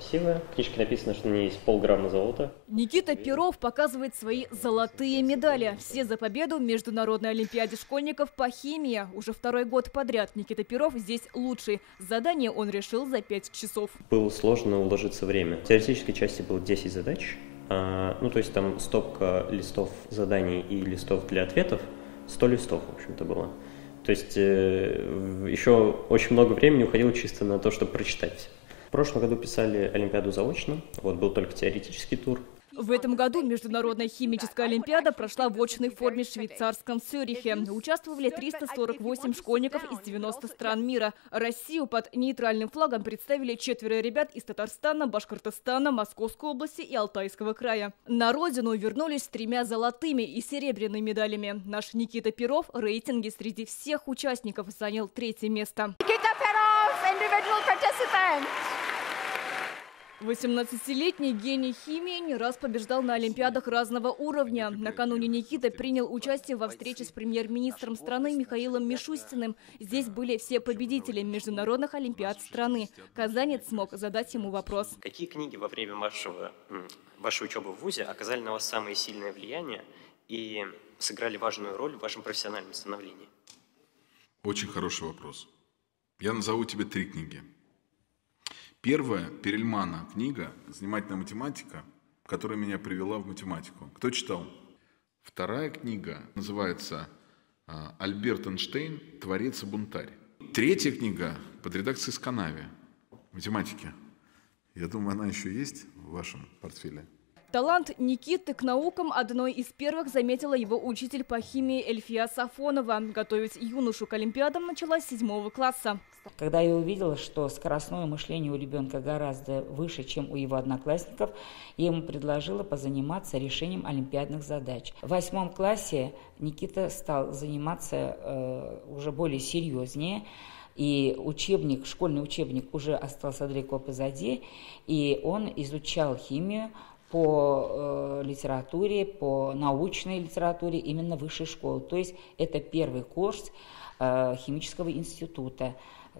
красивая. В книжке написано, что на ней есть полграмма золота. Никита Перов показывает свои золотые медали. Все за победу в Международной олимпиаде школьников по химии. Уже второй год подряд Никита Перов здесь лучший. Задание он решил за 5 часов. Было сложно уложиться время. В теоретической части было 10 задач. То есть там стопка листов заданий и листов для ответов. 100 листов, в общем-то, было. То есть еще очень много времени уходило чисто на то, чтобы прочитать все. В прошлом году писали Олимпиаду заочно, был только теоретический тур. В этом году Международная химическая олимпиада прошла в очной форме в швейцарском Цюрихе. Участвовали 348 школьников из 90 стран мира. Россию под нейтральным флагом представили 4 ребят из Татарстана, Башкортостана, Московской области и Алтайского края. На родину вернулись с 3 золотыми и серебряными медалями. Наш Никита Перов в рейтинге среди всех участников занял 3-е место. Никита Перов, individual participant. 18-летний гений химии не раз побеждал на олимпиадах разного уровня. Накануне Никита принял участие во встрече с премьер-министром страны Михаилом Мишустиным. Здесь были все победители международных олимпиад страны. Казанец смог задать ему вопрос. Какие книги во время вашей учебы в ВУЗе оказали на вас самое сильное влияние и сыграли важную роль в вашем профессиональном становлении? Очень хороший вопрос. Я назову тебе 3 книги. Первая – Перельмана книга «Занимательная математика», которая меня привела в математику. Кто читал? Вторая книга называется «Альберт Эйнштейн. Творец и бунтарь». 3-я книга под редакцией Сканави математики. Я думаю, она еще есть в вашем портфеле. Талант Никиты к наукам одной из первых заметила его учитель по химии Эльфия Сафонова. Готовить юношу к олимпиадам началась с 7 класса. Когда я увидела, что скоростное мышление у ребенка гораздо выше, чем у его одноклассников, я ему предложила позаниматься решением олимпиадных задач. В 8 классе Никита стал заниматься уже более серьезнее. И школьный учебник уже остался далеко позади, и он изучал химию по литературе, по научной литературе именно высшей школы. То есть это первый курс химического института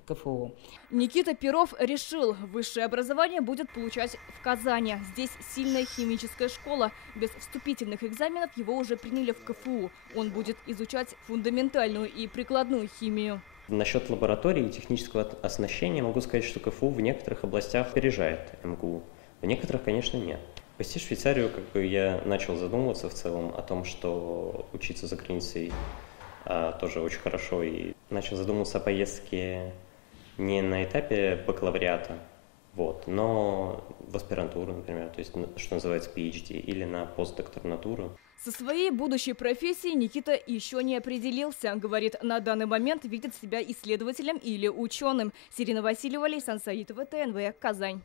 КФУ. Никита Перов решил, высшее образование будет получать в Казани. Здесь сильная химическая школа. Без вступительных экзаменов его уже приняли в КФУ. Он будет изучать фундаментальную и прикладную химию. Насчет лаборатории и технического оснащения могу сказать, что КФУ в некоторых областях опережает МГУ. В некоторых, конечно, нет. Посетив Швейцарию, я начал задумываться в целом о том, что учиться за границей тоже очень хорошо. И начал задумываться о поездке не на этапе бакалавриата, но в аспирантуру, например, то есть, что называется PhD, или на постдокторнатуру. Со своей будущей профессией Никита еще не определился. Говорит, на данный момент видит себя исследователем или ученым. Сирина Васильева, Лейсан Саитова, ТНВ, Казань.